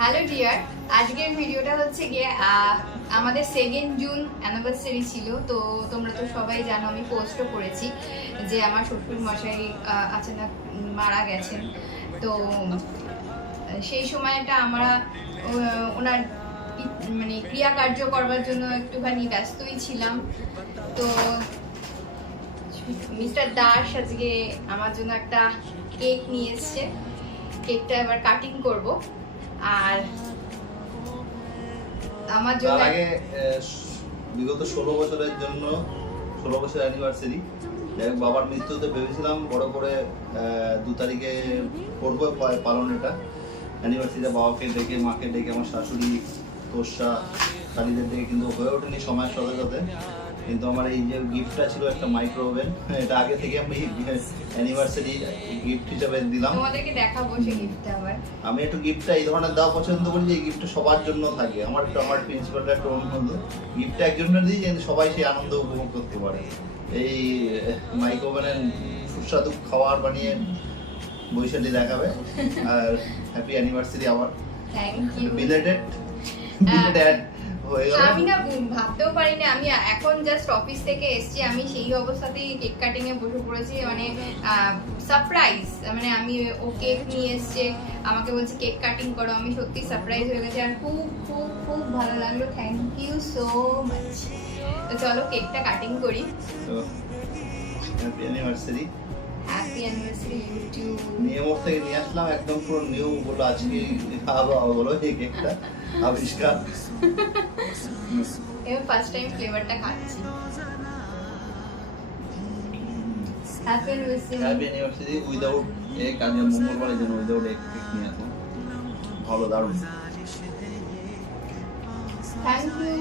Hello dear, আজকের ভিডিওটা হচ্ছে গিয়ে আমাদের 2nd জুন অ্যানিভার্সারি ছিল। তো তোমরা তো সবাই জানো, আমি পোস্টও করেছি যে আমার শ্বশুর মশাই আচানক মারা গেছেন। তো সেই সময়টা আমরা ওনার মানে ক্রিয়াকার্য করবার জন্য একটুখানি ব্যস্তই ছিলাম। তো মিস্টার দাস আজকে আমার জন্য একটা কেক নিয়ে এসছে। কেকটা এবার কাটিং করব। আর আমার জন্য আগে বিগত 16 বছরের জন্য 16 বছর অ্যানিভার্সারি বাবার মৃত্যুতে ভেবেছিলাম বড় করে 2 তারিখে করবো পালন। এটা অ্যানিভার্সারিটা বাবাকে ডেকে মাকে ডেকে আমার শাশুড়ি তোষা শাড়িদের ডেকে কিন্তু হয়ে ওঠেনি সময়ের সাথে সাথে। কিন্তু আমার এই যে গিফটটা ছিল একটা মাইক্রো ওভেন, এটা আগে থেকে আমি অ্যানিভার্সারি গিফট হিসেবে দিলাম। তোমাদেরকে দেখাবো সেই গিফটটা। আবার আমি একটু গিফটটা এই ধরনের দেওয়া পছন্দ করি যে এই গিফটটা সবার জন্য থাকে। আমার প্রিন্সিপালটা একটা অনুরোধ, গিফটটা একজনের দিই যেন সবাই সেই আনন্দ উপভোগ করতে পারে। এই মাইক্রো ওভেনের সুস্বাদু খাবার বানিয়ে বৈশালী দেখাবে। আর হ্যাপি অ্যানিভার্সারি আবার, থ্যাংক ইউ। বিলেটেড হয়ে গেল। আমি না ভাবতেও পারিনি, আমি এখন জাস্ট অফিস থেকে এসেছি, আমি সেই অবস্থাতেই কেক কাটিং এ বসে পড়েছি। মানে সারপ্রাইজ, মানে আমি ও কেক নিয়ে এসছে, আমাকে বলছে কেক কাটিং করো। আমি সত্যি সারপ্রাইজ হয়ে গেছি আর খুব খুব খুব ভালো লাগলো। Thank you so much. তো চলো কেকটা কাটিং করি। তো happy anniversary. Happy anniversary YouTube. New থেকে নিয়ে আসলাম একদম পুরো নিউ বলো। আজকে বলো এই কেকটা আবিষ্কার। এবার ফার্স্ট টাইম ফ্লেভারটা খাচ্ছি। Happy anniversary. Happy anniversary without egg. আমি মঙ্গলবারের জন্য উইদাউট এগ কেক নিয়ে আসলাম। ভালো, দারুণ। Thank you.